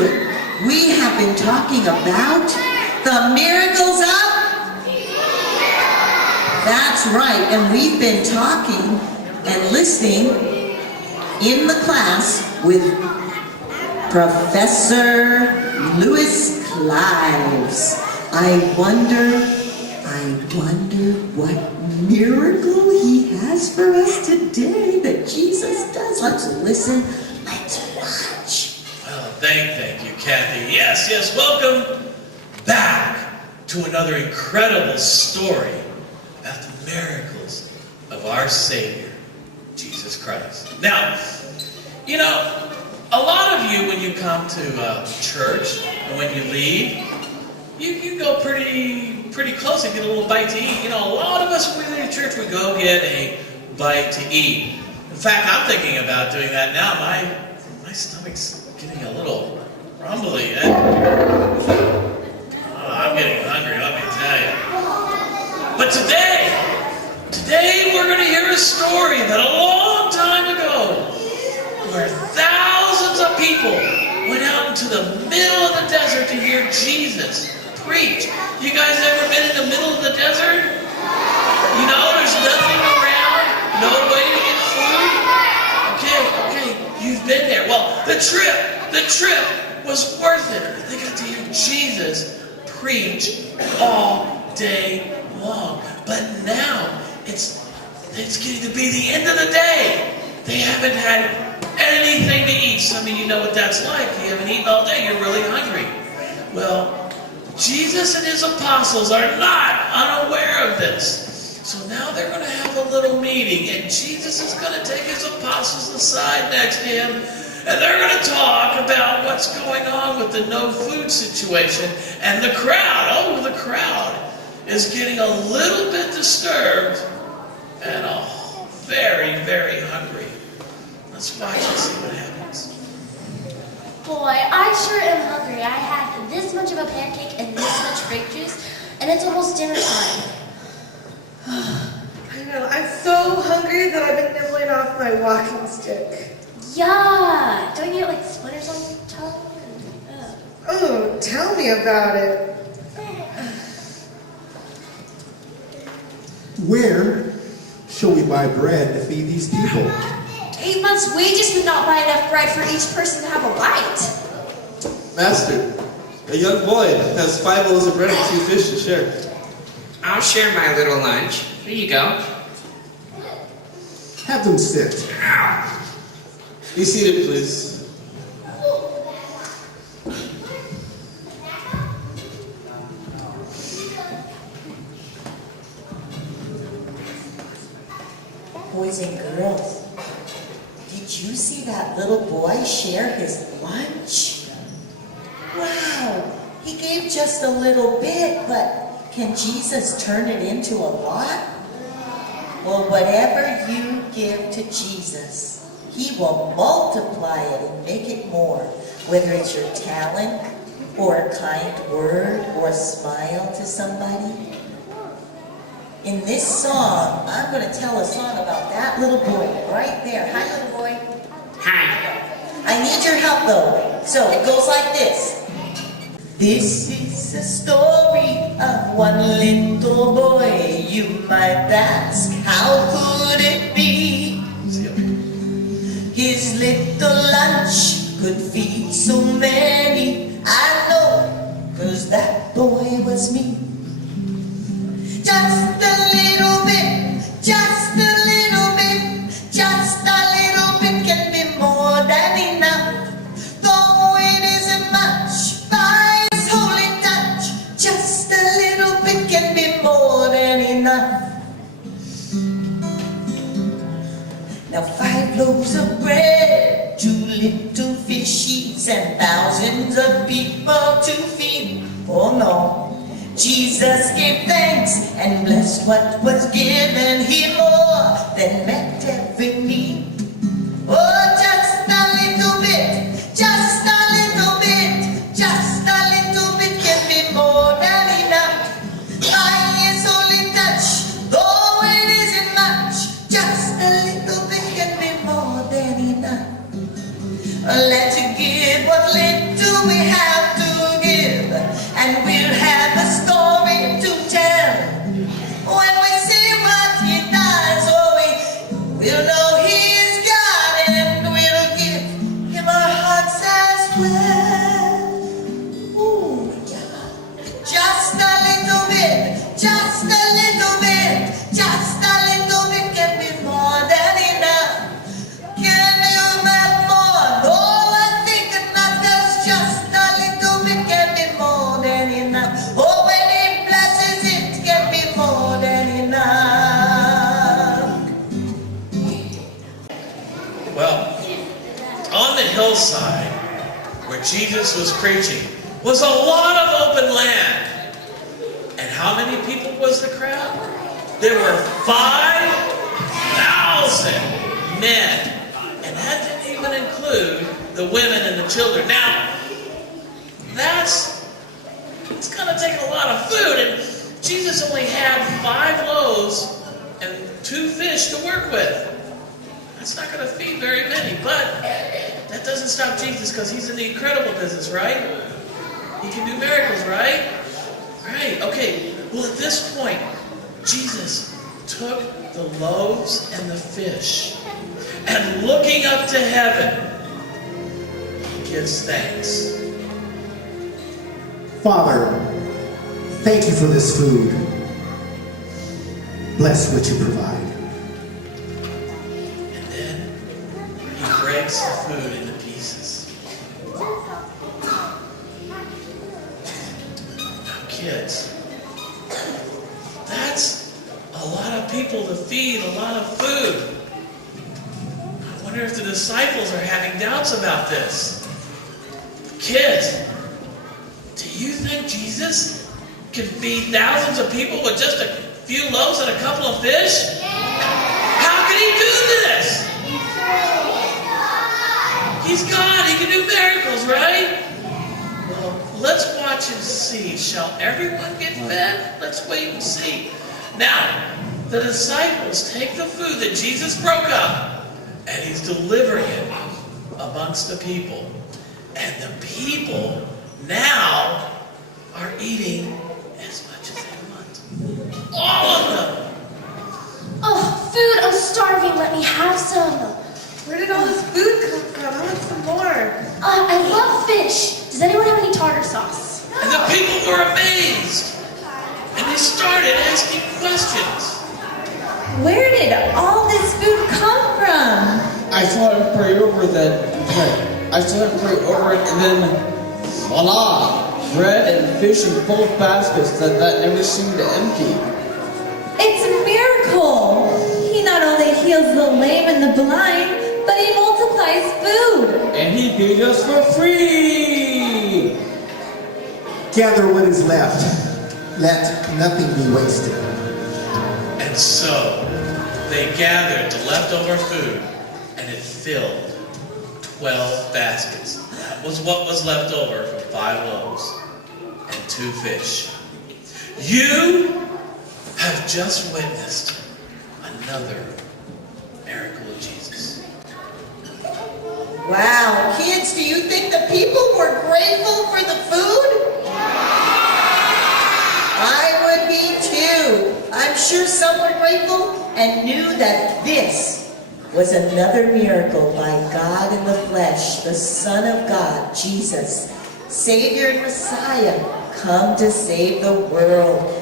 to it. We have been talking about the miracles of... That's right, and we've been talking and listening in the class with Professor Louis Clives. I wonder what miracle he has for us today that Jesus does. Let's listen, let's watch. Well, thank you, Kathy. Yes, welcome back to another incredible story about the miracles of our Savior, Jesus Christ. Now, you know, a lot of you, when you come to church and when you leave, you go pretty close and get a little bite to eat. You know, a lot of us when we leave church, we go get a bite to eat. In fact, I'm thinking about doing that now. My stomach's getting a little rumbly. I'm getting hungry, let me tell you. But today we're going to hear a story that a long time ago, where thousands of people went out into the middle of the desert to hear Jesus preach. You guys ever been in the middle of the desert? You know, there's nothing around, no way to get food. Okay, you've been there. Well, the trip was worth it. They got to hear Jesus preach all day long. But now it's getting to be the end of the day. They haven't had anything to eat. Some of you know what that's like. You haven't eaten all day, you're really hungry. Well, Jesus and his apostles are not unaware of this. So now they're going to have a little meeting, and Jesus is going to take his apostles aside next to him, and they're going to talk about what's going on with the no food situation. And the crowd, the crowd is getting a little bit disturbed and very, very hungry. Let's watch and see what happens. Boy, I sure am hungry. I had this much of a pancake and this much grape juice, and it's almost dinner time. I know, I'm so hungry that I've been nibbling off my walking stick. Yeah! Don't you get like splinters on your tongue? Oh, tell me about it. Where shall we buy bread to feed these people? 8 months' wages would not buy enough bread for each person to have a bite. Master, a young boy has 5 loaves of bread and 2 fish to share. I'll share my little lunch. Here you go. Have them sit. Be seated, please. Boys and girls, did you see that little boy share his lunch? Wow, he gave just a little bit, but can Jesus turn it into a lot? Well, whatever you give to Jesus, he will multiply it and make it more. Whether it's your talent, or a kind word, or a smile to somebody. In this song, I'm going to tell a song about that little boy right there. Hi, little boy. Hi. I need your help, though. So it goes like this. This is the story of one little boy. You might ask, how could it be? His little lunch could feed so many. I know, 'cause that boy was me. Just a little bit, just a little bit, just a little bit can be more than enough. Though it isn't much, by his holy touch, just a little bit can be more than enough. Now 5 loaves of bread, 2 little fishies, and thousands of people to feed. Oh no. Jesus gave thanks and blessed what was given. He more than met every need. Oh, just a little bit, just a little bit, just a little bit can be more than enough. By his holy touch, though it isn't much, just a little bit can be more than enough. Let's give what little do we have to give? And we'll have a story to tell. When we see what he does, oh, we'll know he is God, and we'll give him our hearts as well. Ooh, yeah. Just a little bit, just a little bit, just a little bit can be more than enough. Can you have more? No, I think not, 'cause just a little bit can be more than enough. Oh, when he blesses it can be more than enough. Well, on the hillside where Jesus was preaching was a lot of open land. And how many people was the crowd? There were 5,000 men. And that didn't even include the women and the children. Now, it's gonna take a lot of food, and Jesus only had 5 loaves and 2 fish to work with. That's not gonna feed very many, but that doesn't stop Jesus because he's in the incredible business, right? He can do miracles, right? Right, okay. Well, at this point, Jesus took the loaves and the fish, and looking up to heaven, he gives thanks. Father, thank you for this food. Bless what you provide. And then he breaks the food into pieces. Now, kids, that's a lot of people to feed, a lot of food. I wonder if the disciples are having doubts about this. Kids, do you think Jesus can feed thousands of people with just a few loaves and a couple of fish? How can he do this? He's God. He can do miracles, right? Well, let's watch and see. Shall everyone get fed? Let's wait and see. Now, the disciples take the food that Jesus broke up, and he's delivering it amongst the people. And the people now are eating as much as they want. All of them. Oh, food, I'm starving. Let me have some. Where did all this food come from? I want some more. I love fish. Does anyone have any tartar sauce? And the people were amazed. And they started asking questions. Where did all this food come from? I saw him pray over that. I saw him pray over it, and then voila! Bread and fish in both baskets that never seemed to empty. It's a miracle. He not only heals the lame and the blind, but he multiplies food. And he gave us for free! Gather what is left. Let nothing be wasted. And so they gathered the leftover food, and it filled 12 baskets. That was what was left over from 5 loaves and 2 fish. You have just witnessed another miracle of Jesus. Wow, kids, do you think the people were grateful for the food? I would be too. I'm sure some were grateful and knew that this was another miracle by God in the flesh, the Son of God, Jesus, Savior and Messiah, come to save the world.